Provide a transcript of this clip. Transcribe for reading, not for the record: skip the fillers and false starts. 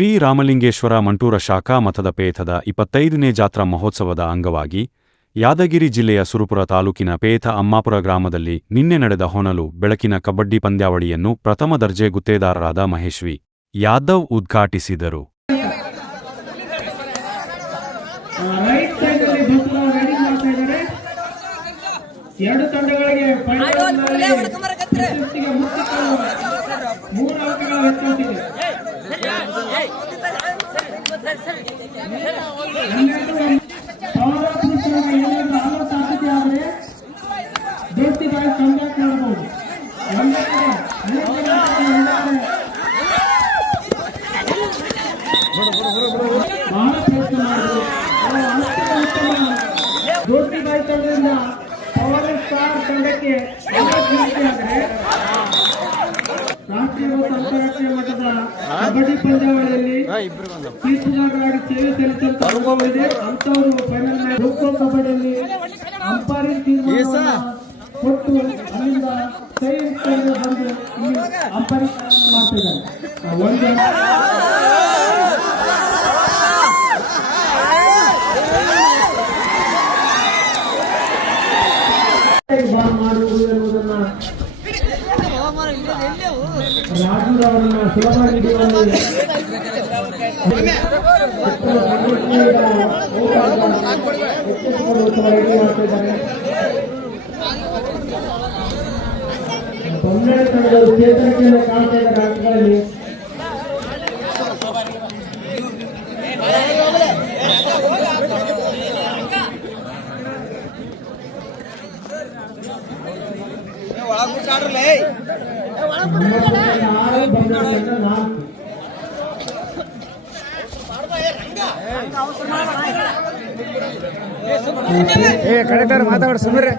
ಶ್ರೀ ರಾಮಲಿಂಗೇಶ್ವರ ಮಂಟೂರ ಶಾಖಾ ಮಠದ ಪೇಥದ 25ನೇ ಜಾತ್ರಾ ಮಹೋತ್ಸವದ ಅಂಗವಾಗಿ ಯಾದಗಿರಿ ಜಿಲ್ಲೆಯ ಸುರಪುರ ತಾಲೂಕಿನ ಪೇಥ ಅಮ್ಮಾಪುರ ಗ್ರಾಮದಲ್ಲಿ ನಿನ್ನೆ ನಡೆದ ಹೊನಲು ಬೆಳಕಿನ ಕಬಡ್ಡಿ ಪಂದ್ಯಾವಳಿಯನ್ನು ಪ್ರಥಮ ದರ್ಜೆ ಗುತ್ತೇದಾರರಾದ ಮಹೇಶ್ ವಿ. ಯಾದವ್ ಉದ್ಘಾಟಿಸಿದರು. ಎರಡು ತಂಡಗಳಿಗೆ ದೋಸ್ತಿ ಬಾಯಿ ಕಂಡಕ್ಟ್ ಮಾಡಬಹುದು. ಬಹಳ ಪ್ರಯತ್ನ ಮಾಡಿದ್ರು. ದೋಸ್ತಿ ಬಾಯಿ ತಂಡದಿಂದ ಪವರ್ ಸ್ಟಾರ್ ತಂಡಕ್ಕೆ ಆದರೆ ರಾಷ್ಟ್ರೀಯ ಮತ್ತು ಅಂತಾರಾಷ್ಟ್ರೀಯ ಮಟ್ಟದ ಕಬಡ್ಡಿ ಪಂದ್ಯಾವಳಿಯಲ್ಲಿ ತೀರ್ಪುಗಾರರಾಗಿ ಸೇವೆ ಸಲ್ಲಿಸುವಂತ ಅನುಭವ ಇದೆ. ಅಂತವರು ಫೈನಲ್ ಖೋಖೋ ಕಬಡ್ಡಿಯಲ್ಲಿ ಅಂಪೈರಿಂಗ್ ತೀರ್ಮಾನ ಕೊಟ್ಟು ಅಲ್ಲಿಂದ ಕೈ ಬಂದು ಅಂಪೈರಿಂಗ್ ಮಾಡ್ತಿದ್ದಾರೆ. ಮಾಡುವುದು ಎನ್ನುವುದನ್ನ ರಾಜುರವರನ್ನ ಸುಲಭ ಹಿಡಿಯುವಲ್ಲಿ ತೊಂದರೆ ತಂಡಗಳು ಚೇತರಿಕೆಯನ್ನು ಕಾಣ್ತಾ ಇದ್ದಾರೆ. ಅಂಕಗಳಲ್ಲಿ ಕರೆಕ್ಟರ್ ಮಾತಾಡಿ ಸುಮ್ಮನೆ